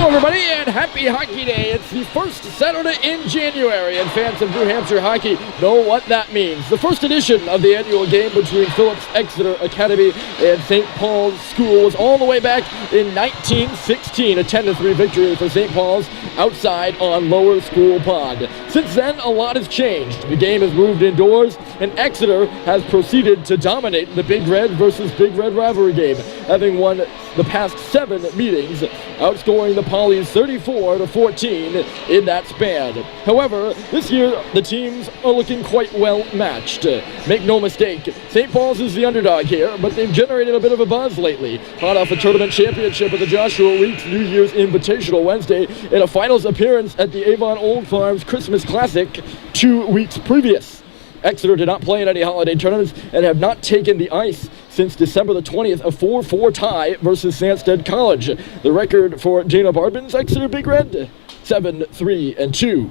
Hello, everybody, and happy Hockey Day. It's the first Saturday in January, and fans of New Hampshire hockey know what that means. The first edition of the annual game between Phillips, Exeter Academy, and St. Paul's School was all the way back in 1916, a 10-3 victory for St. Paul's outside on Lower School Pond. Since then, a lot has changed. The game has moved indoors, and Exeter has proceeded to dominate the Big Red versus Big Red rivalry game, having won the past 7 meetings, outscoring the Pollies 34-14 in that span. However, this year the teams are looking quite well matched. Make no mistake, St. Paul's is the underdog here, but they've generated a bit of a buzz lately. Hot off a tournament championship at the Joshua Weeks New Year's Invitational Wednesday and a finals appearance at the Avon Old Farms Christmas Classic 2 weeks previous. Exeter did not play in any holiday tournaments and have not taken the ice since December the 20th, a 4-4 tie versus Sanstead College. The record for Dana Barbin's Exeter Big Red, 7-3-2.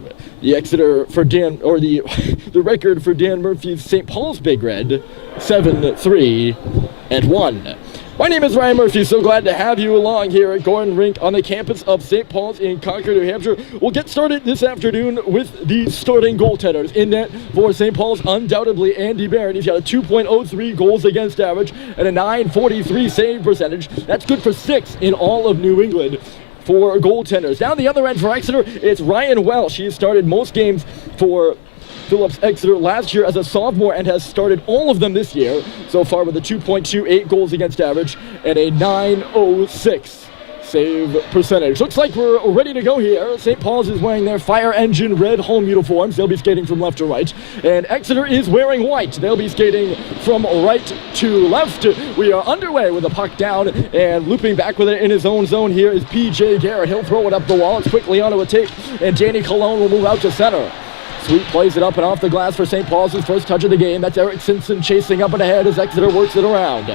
The record for Dan Murphy's St. Paul's Big Red, 7-3-1. My name is Ryan Murphy, so glad to have you along here at Rink on the campus of St. Paul's in Concord, New Hampshire. We'll get started this afternoon with the starting goaltenders. In net for St. Paul's, undoubtedly Andy Barron. He's got a 2.03 goals against average and a .943 save percentage. That's good for 6 in all of New England for goaltenders. Down the other end for Exeter, it's Ryan Welsh. He has started most games for Phillips Exeter last year as a sophomore and has started all of them this year so far with a 2.28 goals against average and a .906 save percentage. Looks like we're ready to go here. St. Paul's is wearing their fire engine red home uniforms. They'll be skating from left to right. And Exeter is wearing white. They'll be skating from right to left. We are underway with the puck down, and looping back with it in his own zone here is P.J. Garrett. He'll throw it up the wall. It's quickly onto a tape, and Danny Colon will move out to center. Sweet plays it up and off the glass for St. Paul's, his first touch of the game. That's Eric Simpson chasing up and ahead as Exeter works it around.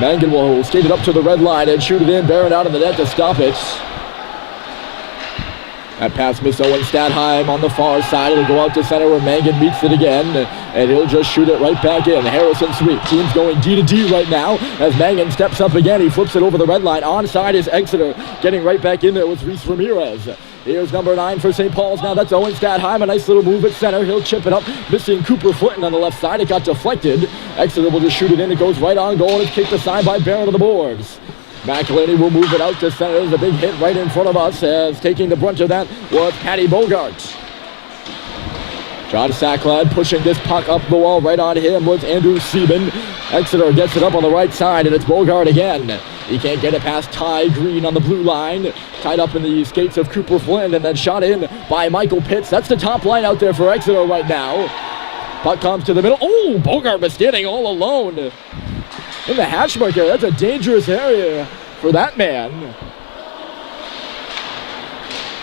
Mangan will skate it up to the red line and shoot it in. Barron out of the net to stop it. That pass miss Owen Stadheim on the far side. It'll go out to center where Mangan meets it again, and he'll just shoot it right back in. Harrison sweep. Team's going D to D right now as Mangan steps up again. He flips it over the red line. Onside is Exeter. Getting right back in there with Reese Ramirez. Here's number 9 for St. Paul's. Now that's Owen Stadheim. A nice little move at center. He'll chip it up. Missing Cooper Flinton on the left side. It got deflected. Exeter will just shoot it in. It goes right on goal, and it's kicked aside by Barron to the boards. McElhaney will move it out to center. There's a big hit right in front of us as taking the brunt of that was Patty Bogart. John Sacklad pushing this puck up the wall. Right on him was Andrew Sieben. Exeter gets it up on the right side, and it's Bogart again. He can't get it past Ty Green on the blue line. Tied up in the skates of Cooper Flynn, and then shot in by Michael Pitts. That's the top line out there for Exeter right now. Puck comes to the middle. Oh, Bogart was standing all alone in the hash mark area. That's a dangerous area for that man.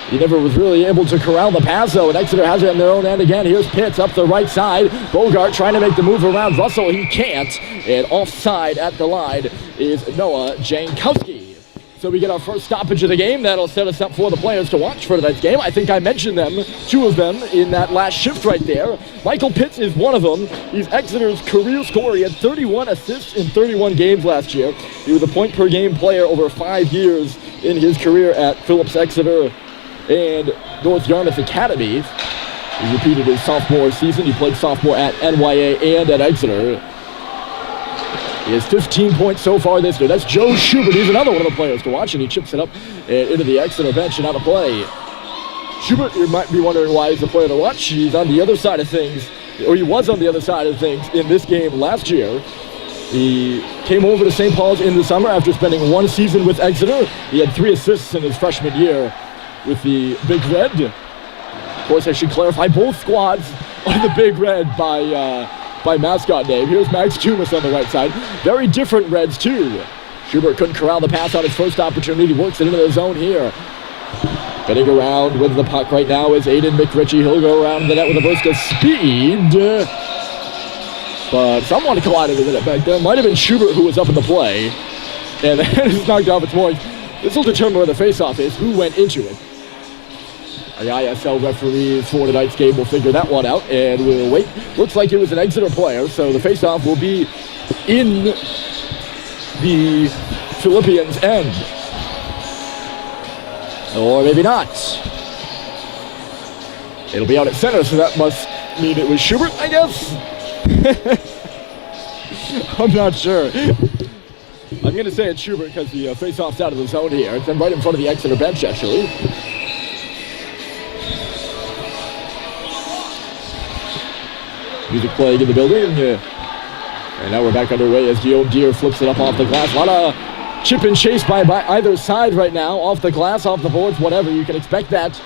He never was really able to corral the pass, though, and Exeter has it on their own end again. Here's Pitts up the right side. Bogart trying to make the move around Russell. He can't. And offside at the line is Noah Jankowski. So we get our first stoppage of the game. That'll set us up for the players to watch for tonight's game. I think I mentioned them, 2 of them, in that last shift right there. Michael Pitts is one of them. He's Exeter's career scorer. He had 31 assists in 31 games last year. He was a point-per-game player over 5 years in his career at Phillips Exeter and North Yarmouth Academy. He repeated his sophomore season. He played sophomore at NYA and at Exeter. He has 15 points so far this year. That's Joe Schubert. He's another one of the players to watch, and he chips it up into the Exeter bench and out of play. Schubert, you might be wondering why he's a player to watch. He's on the other side of things, or he was on the other side of things in this game last year. He came over to St. Paul's in the summer after spending 1 season with Exeter. He had 3 assists in his freshman year with the Big Red. Of course, I should clarify, both squads are the Big Red by mascot name. Here's Max Tumas on the right side. Very different Reds, too. Schubert couldn't corral the pass on his first opportunity. Works it into the zone here. Getting around with the puck right now is Aiden McRitchie. He'll go around the net with a burst of speed. But someone collided with it back there. Might have been Schubert who was up in the play. And then it's knocked off its points. This will determine where the face-off is, who went into it. The ISL referees for tonight's game will figure that one out, and we'll wait. Looks like it was an Exeter player, so the face-off will be in the Philippians' end. Or maybe not. It'll be out at center, so that must mean it was Schubert, I guess? I'm not sure. I'm going to say it's Schubert because the face-off's out of the zone here. It's right in front of the Exeter bench, actually. Music playing in the building. And now we're back underway as Guillaume Deere flips it up off the glass. A lot of chip and chase by either side right now. Off the glass, off the boards, whatever. You can expect that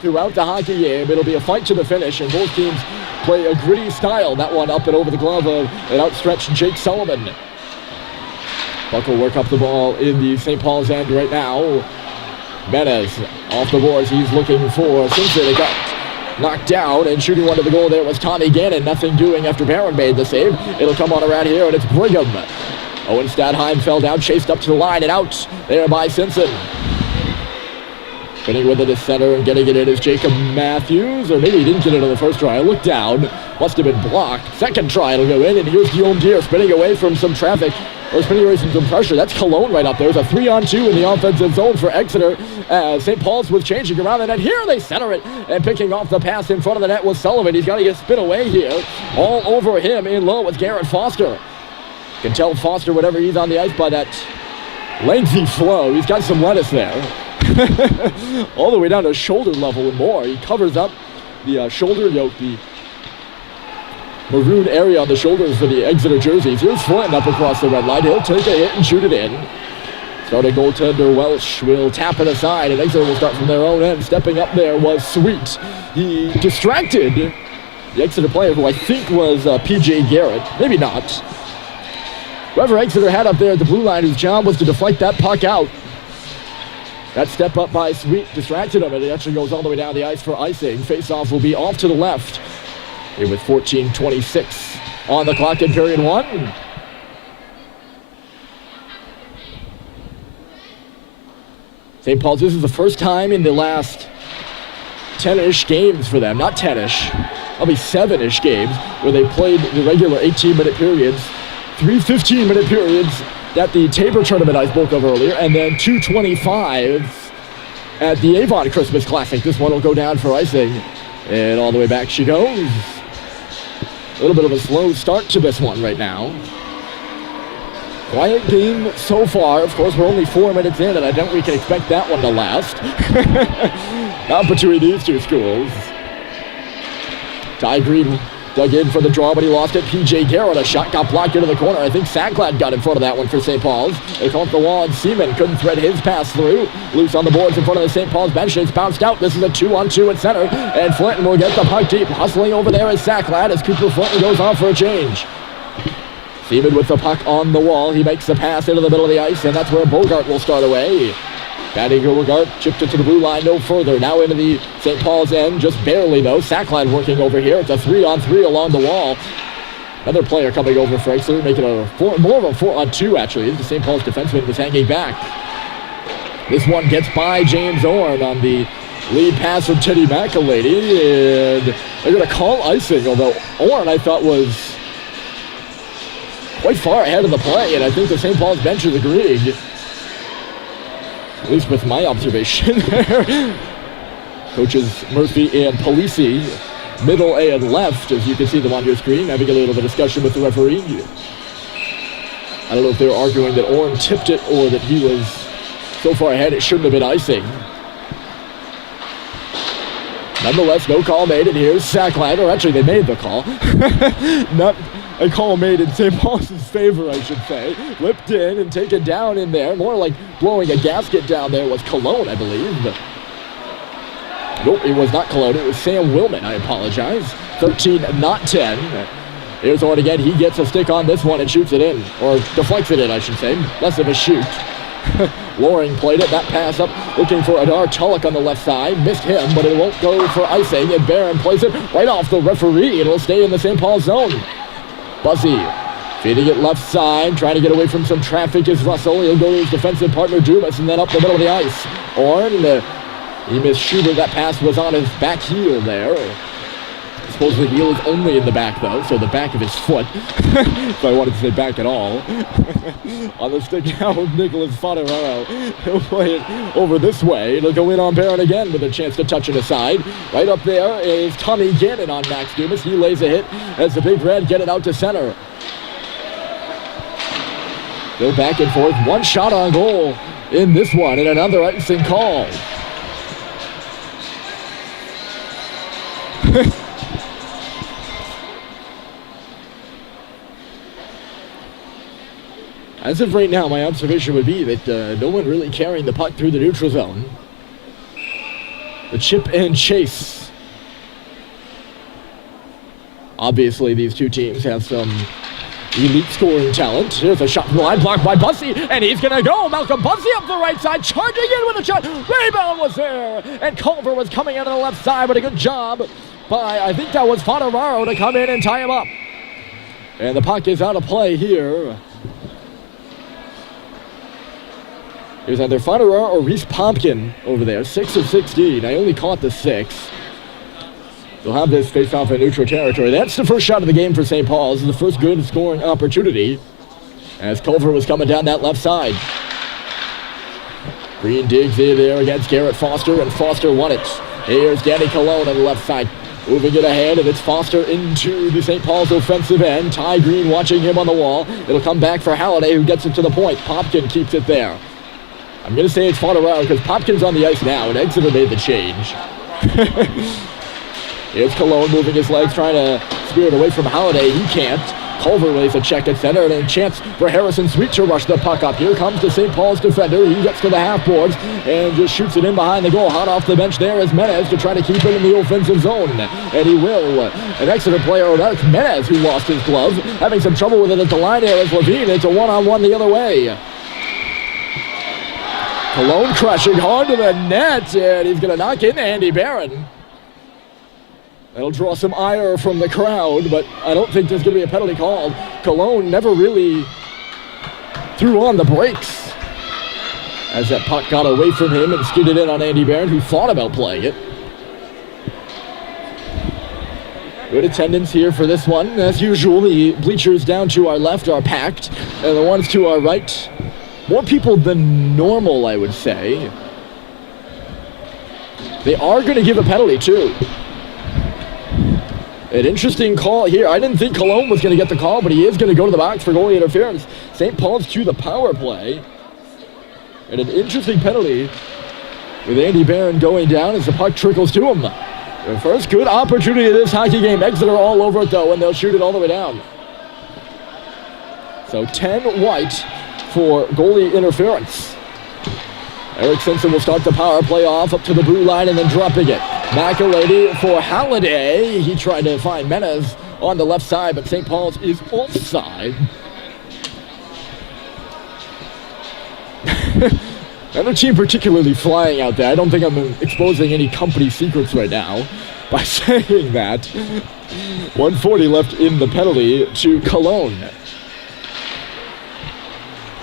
throughout the hockey game. It'll be a fight to the finish, and both teams play a gritty style. That one up and over the glove of an outstretched Jake Sullivan. Buck will work up the ball in the St. Paul's end right now. Menes off the boards. He's looking for Simpson. It got knocked down, and shooting one to the goal there was Tommy Gannon. Nothing doing after Barron made the save. It'll come on around here, and it's Brigham. Owen Stadheim fell down, chased up to the line, and out there by Simpson. Spinning with it to center and getting it in is Jacob Matthews, or maybe he didn't get it on the first try. I looked down, must have been blocked. Second try, it'll go in, and here's Guillaume Deere spinning away from some traffic, or spinning away from some pressure. That's Cologne right up there. It's a 3-on-2 in the offensive zone for Exeter. St. Paul's was changing around the net. Here they center it, and picking off the pass in front of the net was Sullivan. He's got to get spin away here. All over him in low was Garrett Foster. You can tell Foster, whenever he's on the ice, by that lengthy flow. He's got some lettuce there. All the way down to shoulder level and more. He covers up the shoulder yoke, the maroon area on the shoulders for the Exeter jerseys. Here's Flynn up across the red line. He'll take a hit and shoot it in. Starting goaltender Welsh will tap it aside, and Exeter will start from their own end. Stepping up there was Sweet. He distracted the Exeter player, who I think was P.J. Garrett. Maybe not. Whoever Exeter had up there at the blue line, whose job was to deflect that puck out. That step up by Sweet distracted him, and it actually goes all the way down the ice for icing. Face-off will be off to the left here with 14:26 on the clock in period one. St. Paul's, this is the first time in the last 10-ish games for them. Not 10-ish, probably 7-ish games where they played the regular 18-minute periods, 3 15-minute periods at the Tabor tournament I spoke of earlier, and then 2 25s at the Avon Christmas Classic. This one will go down for icing, and all the way back she goes. A little bit of a slow start to this one right now. Quiet game so far. Of course, we're only 4 minutes in, and I don't think we can expect that one to last. Not between these two schools. Ty Green dug in for the draw, but he lost it. P.J. Garrett, a shot got blocked into the corner. I think Sacklad got in front of that one for St. Paul's. They caught the wall, and Seaman couldn't thread his pass through. Loose on the boards in front of the St. Paul's bench, and it's bounced out. This is a 2-on-2 at center, and Flinton will get the puck deep. Hustling over there is Sacklad as Cooper Flinton goes off for a change. Seaman with the puck on the wall. He makes the pass into the middle of the ice, and that's where Bogart will start away. Patty Bogart chipped it to the blue line no further. Now into the St. Paul's end, just barely though. Sacklad working over here. It's a 3-on-3 along the wall. Another player coming over for Exeter, making more of a 4-on-2 actually. The St. Paul's defenseman was hanging back. This one gets by James Orn on the lead pass from Teddy McElady, and they're going to call icing, although Orn I thought was quite far ahead of the play, and I think the St. Paul's bench is agreeing. At least with my observation there. Coaches Murphy and Polisi, middle and left, as you can see them on your screen, having a little bit of discussion with the referee. I don't know if they were arguing that Orn tipped it or that he was so far ahead it shouldn't have been icing. Nonetheless, no call made, and here's Sacklad, or actually they made the call. Not a call made in St. Paul's favor, I should say. Whipped in and taken down in there. More like blowing a gasket down there was Cologne, I believe. Nope, it was not Cologne. It was Sam Willman. I apologize. 13, not 10. Here's Orn again. He gets a stick on this one and shoots it in. Or deflects it in, I should say. Less of a shoot. Loring played it. That pass up, looking for Adar Tulloch on the left side. Missed him, but it won't go for icing. And Barron plays it right off the referee. It'll stay in the St. Paul zone. Buzzy feeding it left side, trying to get away from some traffic is Russell. He'll go to his defensive partner Dumas, and then up the middle of the ice. Orn, he missed Schubert. That pass was on his back heel there. suppose the heel is only in the back, though, so the back of his foot, if I wanted to say back at all. On the stick now with Nicholas Foderaro. He'll play it over this way. It'll go in on Barron again with a chance to touch it aside. Right up there is Tommy Gannon on Max Dumas. He lays a hit as the Big Red get it out to center. Go back and forth. One shot on goal in this one, and another icing call. As of right now, my observation would be that no one really carrying the puck through the neutral zone. The chip and chase. Obviously, these two teams have some elite scoring talent. Here's a shot from the line, blocked by Bussey, and he's going to go. Malcolm Bussey up the right side, charging in with a shot. Rebound was there, and Culver was coming out on the left side, but a good job by, I think that was Foderaro, to come in and tie him up. And the puck is out of play here. Here's either Foderaro or Reese Pompkin over there, 6 of 16. I only caught the 6. They'll have this face off in neutral territory. That's the first shot of the game for St. Paul's. This is the first good scoring opportunity as Culver was coming down that left side. Green digs in there against Garrett Foster, and Foster won it. Here's Danny Colon on the left side. Moving it ahead, and it's Foster into the St. Paul's offensive end. Ty Green watching him on the wall. It'll come back for Halliday, who gets it to the point. Popkin keeps it there. I'm going to say it's Foderaro because Popkin's on the ice now, and Exeter made the change. Here's Cologne moving his legs, trying to spear it away from Halliday. He can't. Culver lays a check at center, and a chance for Harrison Sweet to rush the puck up. Here comes the St. Paul's defender. He gets to the half boards and just shoots it in behind the goal. Hot off the bench there is Menez to try to keep it in the offensive zone. And he will. An Exeter player, that's Menez, who lost his glove. Having some trouble with it at the line here is Levine. It's a one-on-one the other way. Cologne crushing hard to the net, and he's going to knock in Andy Barron. That'll draw some ire from the crowd, but I don't think there's going to be a penalty called. Cologne never really threw on the brakes as that puck got away from him and skidded in on Andy Barron, who thought about playing it. Good attendance here for this one. As usual, the bleachers down to our left are packed, and the ones to our right, more people than normal, I would say. They are going to give a penalty, too. An interesting call here. I didn't think Cologne was going to get the call, but he is going to go to the box for goalie interference. St. Paul's to the power play. And an interesting penalty with Andy Barron going down as the puck trickles to him. The first good opportunity of this hockey game. Exeter all over it, though, and they'll shoot it all the way down. So 10 white for goalie interference. Eric Simpson will start the power play off up to the blue line and then dropping it. McElady for Halliday. He tried to find Menez on the left side, but St. Paul's is offside. Another team particularly flying out there. I don't think I'm exposing any company secrets right now by saying that. 1:40 left in the penalty to Cologne.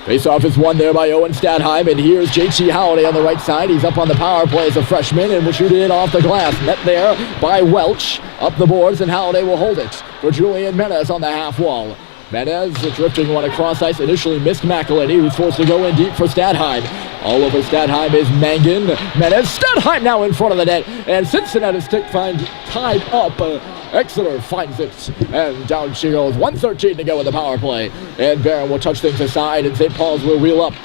Face-off is won there by Owen Stadheim, and here's JT Halliday on the right side. He's up on the power play as a freshman, and will shoot it in off the glass. Met there by Welch. Up the boards, and Halliday will hold it for Julian Menez on the half wall. Menez drifting one across ice, initially missed McElady, who's forced to go in deep for Stadheim. All over Stadheim is Mangan. Menez, Stadheim now in front of the net, and Cincinnati stick finds tied up. Exeter finds it, and down she goes. 1:13 to go in the power play, and Barron will touch things aside, and St. Paul's will wheel up.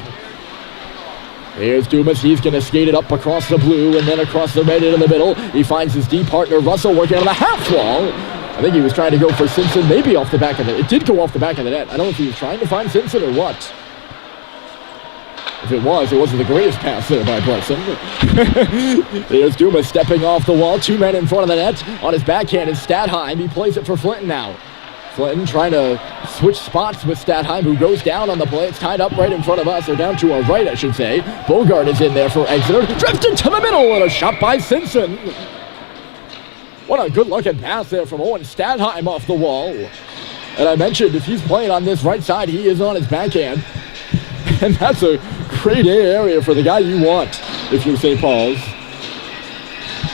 Here's Dumas. He's going to skate it up across the blue and then across the red into the middle. He finds his D partner, Russell, working on the half wall. I think he was trying to go for Simpson, maybe off the back of it. It did go off the back of the net. I don't know if he was trying to find Simpson or what. If it wasn't the greatest pass there by Bryson. There's Dumas stepping off the wall. 2 men in front of the net. On his backhand is Stadheim. He plays it for Flinton now. Flinton trying to switch spots with Stadheim, who goes down on the play. It's tied up right in front of us, or down to our right, I should say. Bogart is in there for Exeter. Drifted to the middle, and a shot by Simpson. What a good-looking pass there from Owen Stadheim off the wall. And I mentioned, if he's playing on this right side, he is on his backhand. And that's a great area for the guy you want if you're St. Paul's.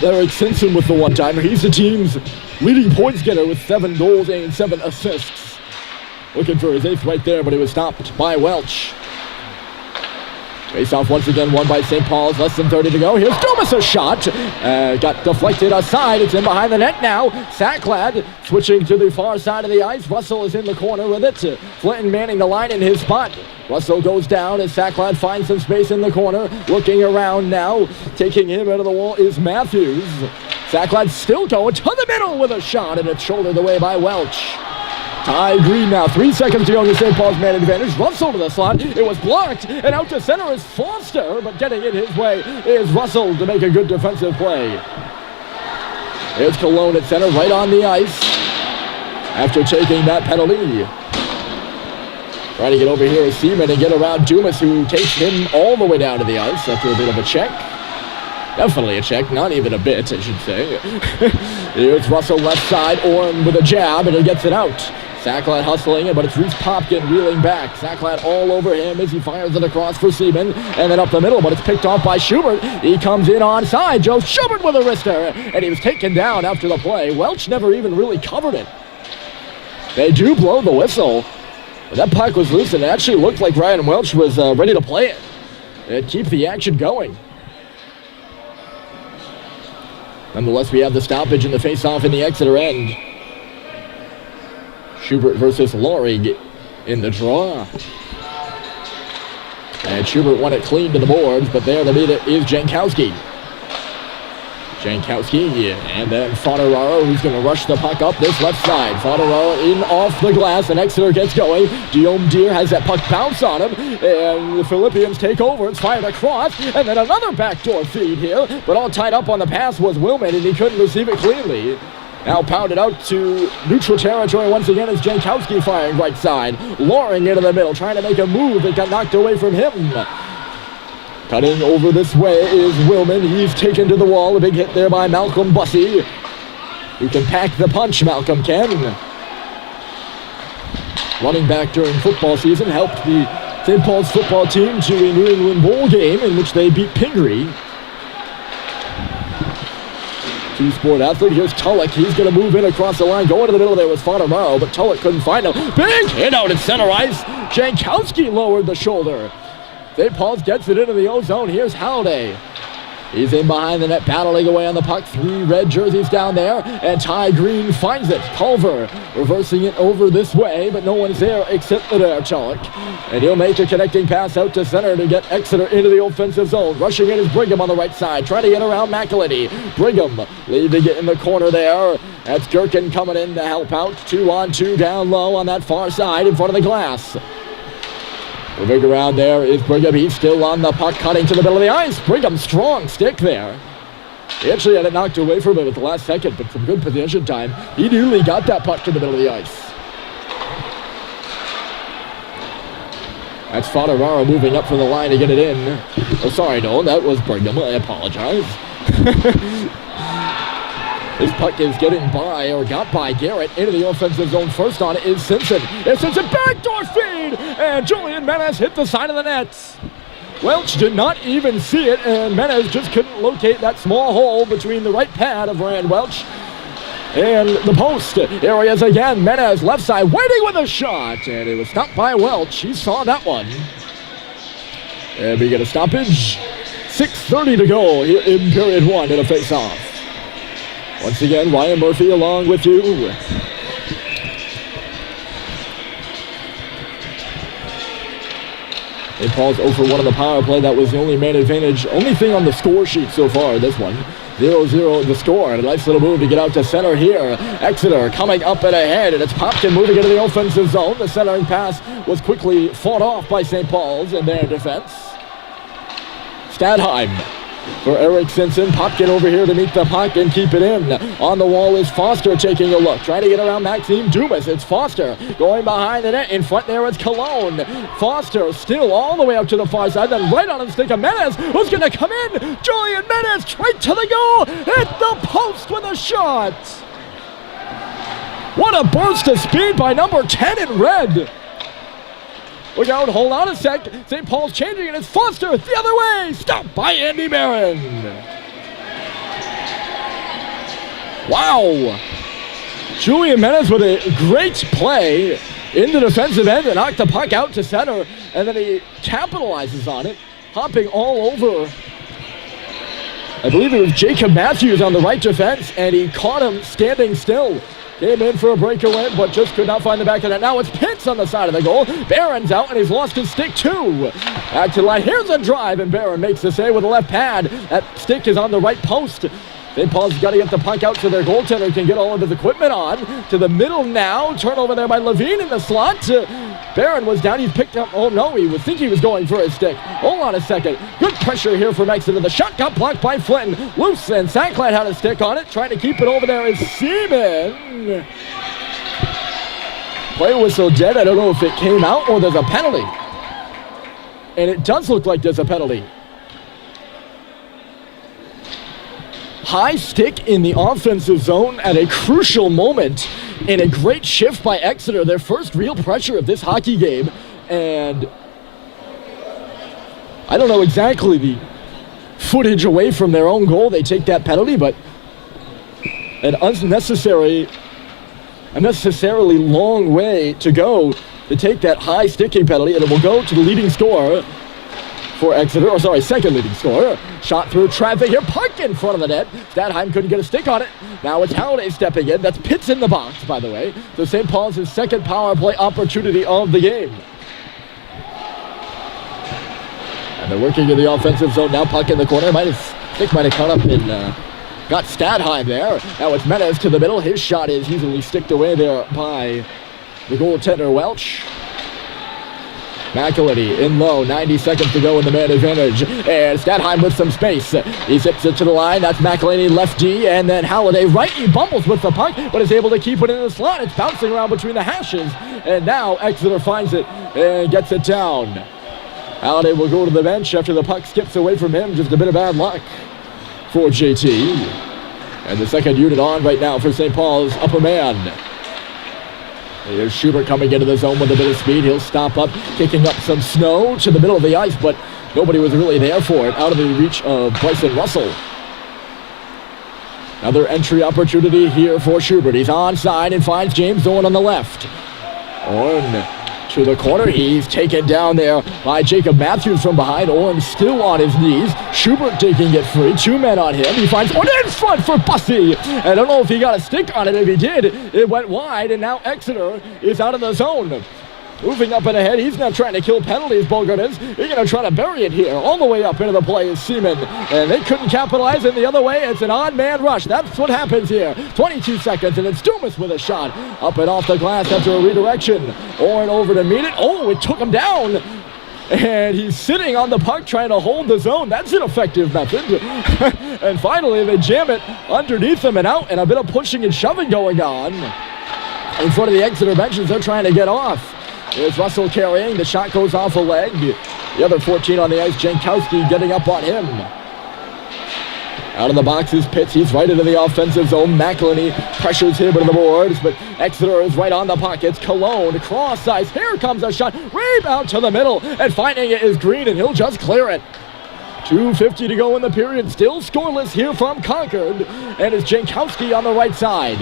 Eric Simpson with the one-timer. He's the team's leading points getter with 7 goals and 7 assists. Looking for his 8th right there, but he was stopped by Welch. Face-off once again won by St. Paul's. Less than 30 to go. Here's Dumas' shot. Got deflected aside. It's in behind the net now. Sacklad switching to the far side of the ice. Russell is in the corner with it. Flinton manning the line in his spot. Russell goes down as Sacklad finds some space in the corner. Looking around now. Taking him out of the wall is Matthews. Sacklad still going to the middle with a shot, and it's shouldered away by Welch. Ty Green now, 3 seconds to go to St. Paul's man advantage. Russell to the slot. It was blocked, and out to center is Foster, but getting in his way is Russell to make a good defensive play. There's Cologne at center, right on the ice after taking that penalty. Trying to get over here is Seaman and get around Dumas, who takes him all the way down to the ice after a bit of a check. Definitely a check, not even a bit, I should say. Here's Russell left side, Orm with a jab, and he gets it out. Sacklad hustling it, but it's Reese Popkin reeling back. Sacklad all over him as he fires it across for Seaman, and then up the middle, but it's picked off by Schubert. He comes in onside. Joe Schubert with a wrister, and he was taken down after the play. Welch never even really covered it. They do blow the whistle. But that puck was loose, and it actually looked like Ryan Welch was ready to play it and keep the action going. Nonetheless, we have the stoppage in the face-off in the Exeter end. Schubert versus Lorig in the draw. And Schubert won it clean to the boards, but there to meet it is Jankowski. Jankowski, and then Foderaro, who's going to rush the puck up this left side. Foderaro in off the glass, and Exeter gets going. Guillaume Deere has that puck bounce on him, and the Philippians take over. It's fired across, and then another backdoor feed here, but all tied up on the pass was Willman, and he couldn't receive it cleanly. Now pounded out to neutral territory once again as Jankowski firing right side. Loring into the middle, trying to make a move that got knocked away from him. Cutting over this way is Willman. He's taken to the wall. A big hit there by Malcolm Bussey, who can pack the punch, Malcolm can. Running back during football season, helped the St. Paul's football team to a New England Bowl game in which they beat Pingree. Two-sport athlete. Here's Tulloch. He's going to move in across the line. Going to the middle there was Foderaro, but Tulloch couldn't find him. Big hit out at center ice. Jankowski lowered the shoulder. St. Paul's gets it into the O-zone. Here's Halliday. He's in behind the net, battling away on the puck. 3 red jerseys down there, and Ty Green finds it. Culver reversing it over this way, but no one's there except there, Tulloch. And he'll make a connecting pass out to center to get Exeter into the offensive zone. Rushing in is Brigham on the right side, trying to get around McElhinney. Brigham leaving it in the corner there. That's Gherkin coming in to help out. 2-on-2 down low on that far side in front of the glass. Moving around there is Brigham. He's still on the puck, cutting to the middle of the ice. Brigham, strong stick there. He actually had it knocked away from him at the last second, but some good position time. He nearly got that puck to the middle of the ice. That's Foderaro moving up from the line to get it in. Oh, sorry, no, that was Brigham. I apologize. This puck is getting by, or got by Garrett, into the offensive zone. First on it is Simpson. It's a backdoor feed, and Julian Menes hit the side of the net. Welch did not even see it, and Menes just couldn't locate that small hole between the right pad of Ryan Welch and the post. Here he is again. Menes left side, waiting with a shot, and it was stopped by Welch. He saw that one. And we get a stoppage. 6:30 to go here in period 1 in a face-off. Once again, Ryan Murphy along with you. St. Paul's 0 for 1 on the power play. That was the only man advantage. Only thing on the score sheet so far, this one. 0-0 the score. And a nice little move to get out to center here. Exeter coming up and ahead, and it's Popkin moving into the offensive zone. The centering pass was quickly fought off by St. Paul's in their defense. Stadheim for Eric Simpson. Popkin over here to meet the puck and keep it in. On the wall is Foster taking a look, trying to get around Maxime Dumas. It's Foster going behind the net. In front there is Cologne. Foster still all the way up to the far side, then right on his stick of Menes, who's going to come in. Julian Menes straight to the goal. Hit the post with a shot. What a burst of speed by number 10 in red. Look out, hold on a sec. St. Paul's changing it. It's Foster the other way. Stopped by Andy Marin. Wow. Julian Menace with a great play in the defensive end and knocked the puck out to center, and then he capitalizes on it, hopping all over. I believe it was Jacob Matthews on the right defense, and he caught him standing still. Came in for a breakaway, but just could not find the back of that. Now it's Pitts on the side of the goal. Barron's out, and he's lost his stick too. Back to the line. Here's a drive, and Barron makes the save with a left pad. That stick is on the right post. St. Paul's got to get the puck out so their goaltender can get all of his equipment on. To the middle now. Turnover there by Levine in the slot. Barron was down. He's picked up. Oh, no. He would think he was going for his stick. Hold on a second. Good pressure here from Exeter. The shot got blocked by Flynn. Loose, and Sackland had a stick on it. Trying to keep it over there is Seaman. Play whistle dead. I don't know if it came out or there's a penalty. And it does look like there's a penalty. High stick in the offensive zone at a crucial moment, and a great shift by Exeter, their first real pressure of this hockey game. And I don't know exactly the footage away from their own goal. They take that penalty, but an unnecessarily long way to go to take that high sticking penalty, and it will go to the leading scorer for Exeter, second leading scorer. Shot through traffic here, puck in front of the net. Stadheim couldn't get a stick on it. Now it's Halliday stepping in. That's Pitts in the box, by the way. So St. Paul's his second power play opportunity of the game. And they're working in the offensive zone now. Puck in the corner. Stick might have caught up and got Stadheim there. Now it's Menace to the middle. His shot is easily sticked away there by the goaltender Welch. McElhinney in low, 90 seconds to go in the man advantage. And Stadheim with some space. He zips it to the line. That's McElhinney left D. And then Halliday right. He bumbles with the puck, but is able to keep it in the slot. It's bouncing around between the hashes. And now Exeter finds it and gets it down. Halliday will go to the bench after the puck skips away from him. Just a bit of bad luck for JT. And the second unit on right now for St. Paul's upper man. Here's Schubert coming into the zone with a bit of speed. He'll stop up, kicking up some snow to the middle of the ice, but nobody was really there for it. Out of the reach of Bryson Russell. Another entry opportunity here for Schubert. He's onside and finds James Owen on the left. Owen to the corner. He's taken down there by Jacob Matthews from behind. Owen still on his knees. Schubert taking it free. Two men on him. He finds Owen in front for Bussey. I don't know if he got a stick on it. If he did, it went wide, and now Exeter is out of the zone. Moving up and ahead, he's not trying to kill penalties, Bogart is. He's going to try to bury it here. All the way up into the play is Seaman. And they couldn't capitalize, and the other way, it's an odd man rush. That's what happens here. 22 seconds, and it's Dumas with a shot. Up and off the glass after a redirection. Orrin over to meet it. Oh, it took him down. And he's sitting on the puck trying to hold the zone. That's an effective method. And finally, they jam it underneath him and out, and a bit of pushing and shoving going on. In front of the Exeter benches, they're trying to get off. There's Russell carrying. The shot goes off a leg. The other 14 on the ice, Jankowski getting up on him. Out of the box is Pitts. He's right into the offensive zone. McElhinney pressures him into the boards, but Exeter is right on the puck. It's Cologne. Cross ice. Here comes a shot. Rebound to the middle, and finding it is Green, and he'll just clear it. 2:50 to go in the period. Still scoreless here from Concord, and it's Jankowski on the right side.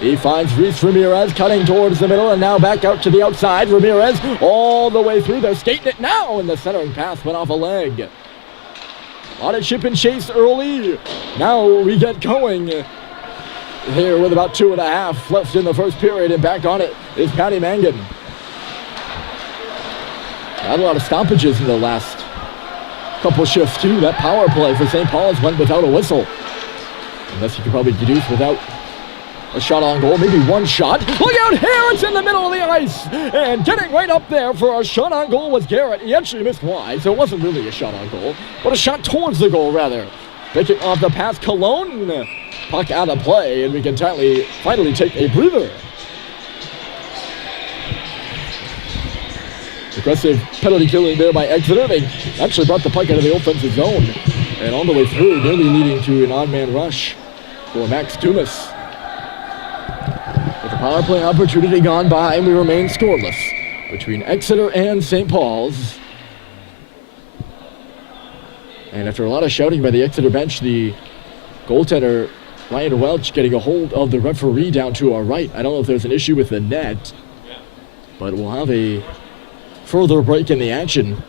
He finds Reese Ramirez cutting towards the middle, and now back out to the outside. Ramirez all the way through. They're skating it now, and the centering pass went off a leg. A lot of chip and chase early. Now we get going here with about 2.5 left in the first period, and back on it is Patty Mangan. Had a lot of stoppages in the last couple shifts too. That power play for St. Paul's went without a whistle. Unless you could probably deduce without a shot on goal, maybe one shot. Look out here, it's in the middle of the ice. And getting right up there for a shot on goal was Garrett. He actually missed wide, so it wasn't really a shot on goal, but a shot towards the goal rather. Picking off the pass, Cologne. Puck out of play, and we can finally take a breather. Aggressive penalty killing there by Exeter. They actually brought the puck out of the offensive zone and all the way through, nearly leading to an on-man rush for Max Dumas. With the power play opportunity gone by, and we remain scoreless between Exeter and St. Paul's. And after a lot of shouting by the Exeter bench, the goaltender Ryan Welch getting a hold of the referee down to our right. I don't know if there's an issue with the net, but we'll have a further break in the action.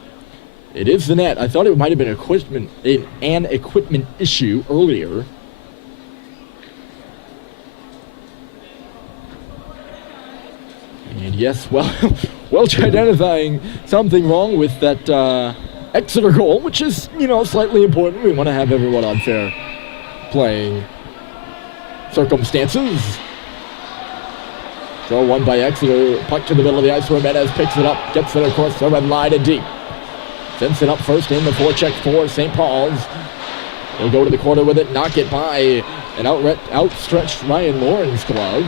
It is the net. I thought it might have been an equipment issue earlier. And yes, well, Welch identifying something wrong with that Exeter goal, which is, slightly important. We want to have everyone on fair playing circumstances. Throw one by Exeter, puck to the middle of the ice where Menez picks it up, gets it across the red line and deep. Sends it up first in the forecheck for St. Paul's. He'll go to the corner with it, knock it by an outstretched Ryan Lauren's glove.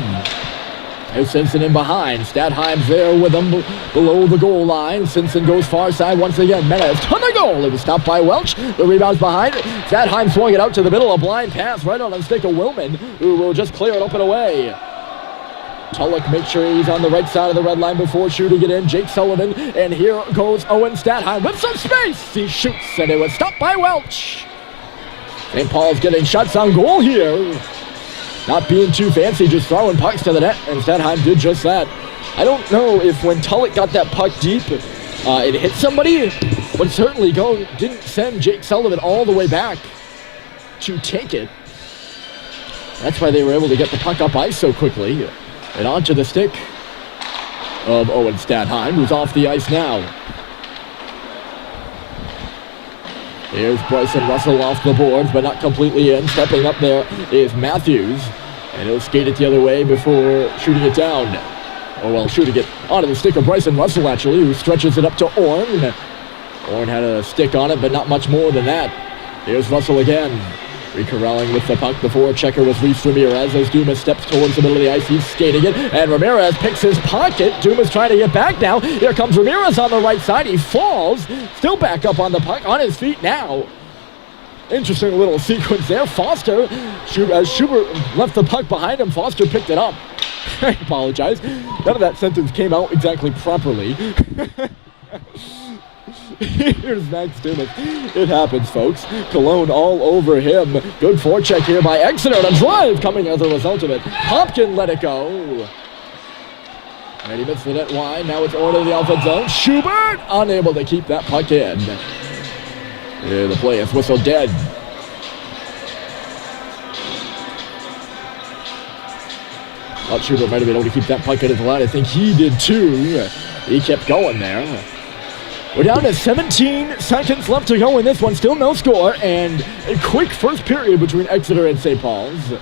Here's Simpson in behind. Stadheim's there with him below the goal line. Simpson goes far side once again. Menez to the goal. It was stopped by Welch. The rebound's behind. Stadheim swung it out to the middle. A blind pass right on the stick of Willman, who will just clear it up and away. Tulloch makes sure he's on the right side of the red line before shooting it in. Jake Sullivan, and here goes Owen Stadheim with some space. He shoots, and it was stopped by Welch. St. Paul's getting shots on goal here. Not being too fancy, just throwing pucks to the net, and Stadheim did just that. I don't know if when Tulloch got that puck deep, it hit somebody, but certainly didn't send Jake Sullivan all the way back to take it. That's why they were able to get the puck up ice so quickly. And onto the stick of Owen Stadheim, who's off the ice now. Here's Bryson Russell off the boards, but not completely in. Stepping up there is Matthews, and he'll skate it the other way before shooting it down. Shooting it onto the stick of Bryson Russell, actually, who stretches it up to Orn. Orn had a stick on it, but not much more than that. Here's Russell again. Corralling with the puck. The forechecker was Reese Ramirez as Dumas steps towards the middle of the ice. He's skating it, and Ramirez picks his pocket. Dumas trying to get back now. Here comes Ramirez on the right side. He falls, still back up on the puck, on his feet now. Interesting little sequence there. Foster, as Schubert left the puck behind him, Foster picked it up. I apologize. None of that sentence came out exactly properly. Here's Max Dumas. It happens, folks. Cologne all over him. Good forecheck here by Exeter. And a drive coming as a result of it. Hopkin let it go. And he missed the net wide. Now it's over to the offense zone. Schubert unable to keep that puck in. Yeah, the play is whistled dead. Thought Schubert might have been able to keep that puck in his line. I think he did too. He kept going there. We're down to 17 seconds left to go in this one. Still no score, and a quick first period between Exeter and St. Paul's.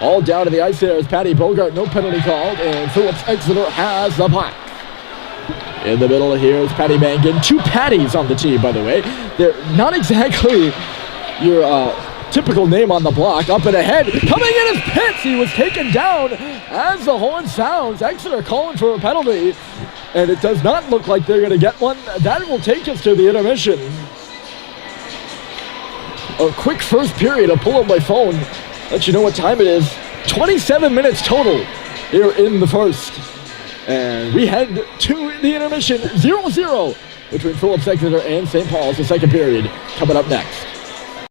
All down to the ice there is Patty Bogart. No penalty called, and Phillips Exeter has the puck. In the middle here is Patty Mangan. Two Patties on the team, by the way. They're not exactly your typical name on the block. Up and ahead, coming in is Pitts. He was taken down as the horn sounds. Exeter calling for a penalty, and it does not look like they're going to get one. That will take us to the intermission. A quick first period. I'll pull up my phone, let you know what time it is. 27 minutes total here in the first. And we head to the intermission 0-0 between Phillips Exeter and St. Paul's. The second period coming up next.